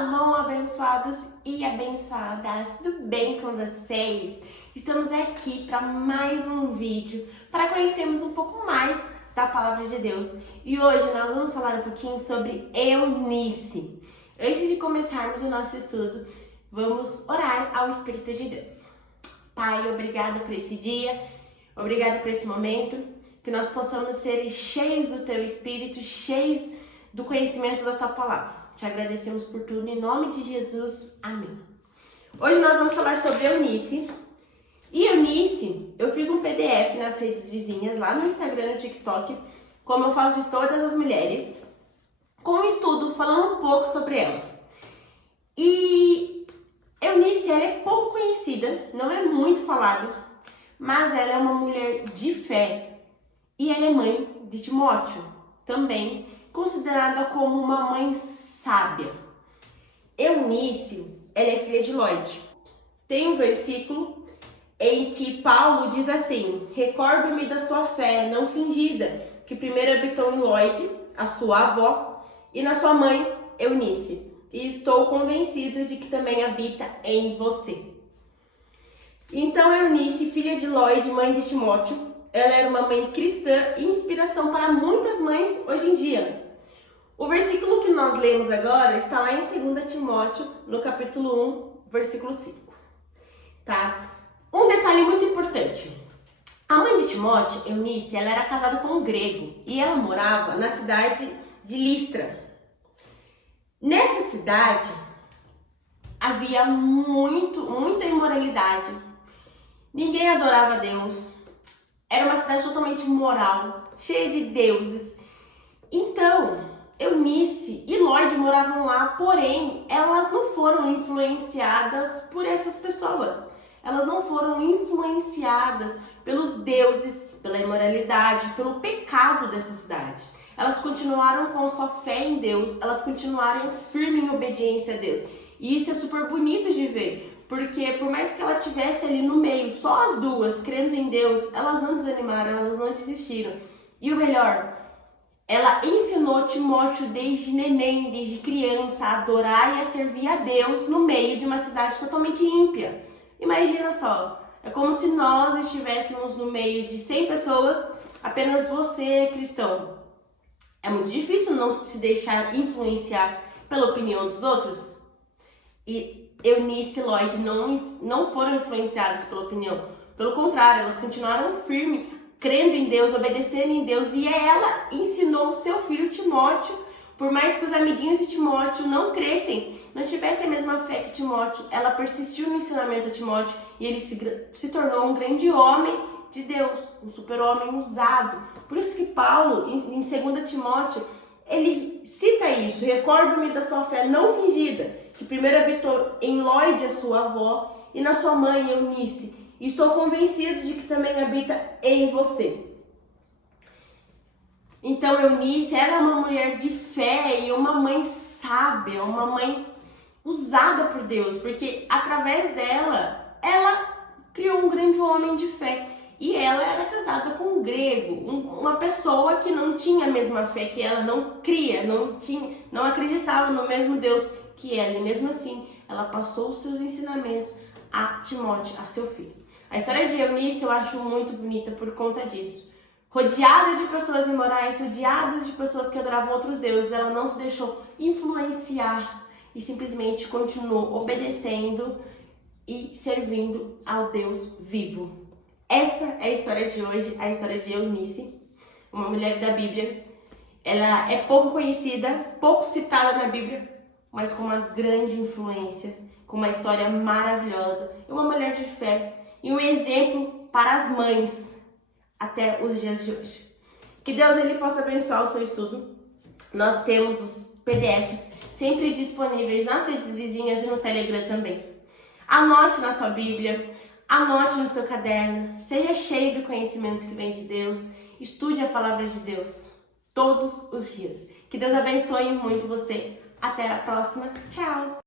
Shalom, abençoados e abençoadas, tudo bem com vocês? Estamos aqui para mais um vídeo para conhecermos um pouco mais da Palavra de Deus. E hoje nós vamos falar um pouquinho sobre Eunice. Antes de começarmos o nosso estudo, vamos orar ao Espírito de Deus. Pai, obrigada por esse dia, obrigada por esse momento, que nós possamos ser cheios do Teu Espírito, cheios do conhecimento da Tua Palavra. Te agradecemos por tudo, em nome de Jesus, amém. Hoje nós vamos falar sobre Eunice. E Eunice, eu fiz um PDF nas redes vizinhas, lá no Instagram e no TikTok, como eu faço de todas as mulheres, com um estudo falando um pouco sobre ela. E Eunice, ela é pouco conhecida, não é muito falada, mas ela é uma mulher de fé e ela é mãe de Timóteo, também considerada como uma mãe sábia. Eunice, ela é filha de Lóide. Tem um versículo em que Paulo diz assim: recordo-me da sua fé não fingida, que primeiro habitou em Lóide, a sua avó, e na sua mãe, Eunice, e estou convencido de que também habita em você. Então, Eunice, filha de Lóide, mãe de Timóteo, ela era uma mãe cristã e inspiração para muitas mães hoje em dia. O versículo que nós lemos agora está lá em 2 Timóteo, no capítulo 1, versículo 5. Tá? Um detalhe muito importante. A mãe de Timóteo, Eunice, ela era casada com um grego e ela morava na cidade de Listra. Nessa cidade havia muita imoralidade. Ninguém adorava a Deus. Era uma cidade totalmente imoral, cheia de deuses. Então, Eunice e Lóide moravam lá, porém, elas não foram influenciadas por essas pessoas. Elas não foram influenciadas pelos deuses, pela imoralidade, pelo pecado dessa cidade. Elas continuaram com sua fé em Deus, elas continuaram firmes em obediência a Deus. E isso é super bonito de ver, porque por mais que ela estivesse ali no meio, só as duas, crendo em Deus, elas não desanimaram, elas não desistiram. E o melhor, ela ensinou Timóteo desde neném, desde criança, a adorar e a servir a Deus no meio de uma cidade totalmente ímpia. Imagina só, é como se nós estivéssemos no meio de 100 pessoas, apenas você é cristão. É muito difícil não se deixar influenciar pela opinião dos outros. E Eunice e Lóide não foram influenciadas pela opinião. Pelo contrário, elas continuaram firmes, crendo em Deus, obedecendo em Deus. E ela ensinou o seu filho Timóteo, por mais que os amiguinhos de Timóteo não crescem, não tivessem a mesma fé que Timóteo, ela persistiu no ensinamento a Timóteo e ele se tornou um grande homem de Deus, um super-homem usado. Por isso que Paulo, em 2 Timóteo, ele cita isso: recordo-me da sua fé não fingida, que primeiro habitou em Lóide, a sua avó, e na sua mãe, Eunice, e estou convencido de que também habita em você. Então, Eunice, ela é uma mulher de fé e uma mãe sábia, uma mãe usada por Deus, porque através dela, ela criou um grande homem de fé. E ela era casada com um grego, uma pessoa que não tinha a mesma fé que ela, não cria, não acreditava no mesmo Deus que ela. E mesmo assim, ela passou os seus ensinamentos a Timóteo, a seu filho. A história de Eunice eu acho muito bonita por conta disso. Rodeada de pessoas imorais, rodeadas de pessoas que adoravam outros deuses, ela não se deixou influenciar e simplesmente continuou obedecendo e servindo ao Deus vivo. Essa é a história de hoje, a história de Eunice, uma mulher da Bíblia. Ela é pouco conhecida, pouco citada na Bíblia, mas com uma grande influência, com uma história maravilhosa, e uma mulher de fé e um exemplo para as mães até os dias de hoje. Que Deus ele possa abençoar o seu estudo. Nós temos os PDFs sempre disponíveis nas redes vizinhas e no Telegram também. Anote na sua Bíblia, anote no seu caderno, seja cheio do conhecimento que vem de Deus, estude a palavra de Deus todos os dias. Que Deus abençoe muito você. Até a próxima. Tchau!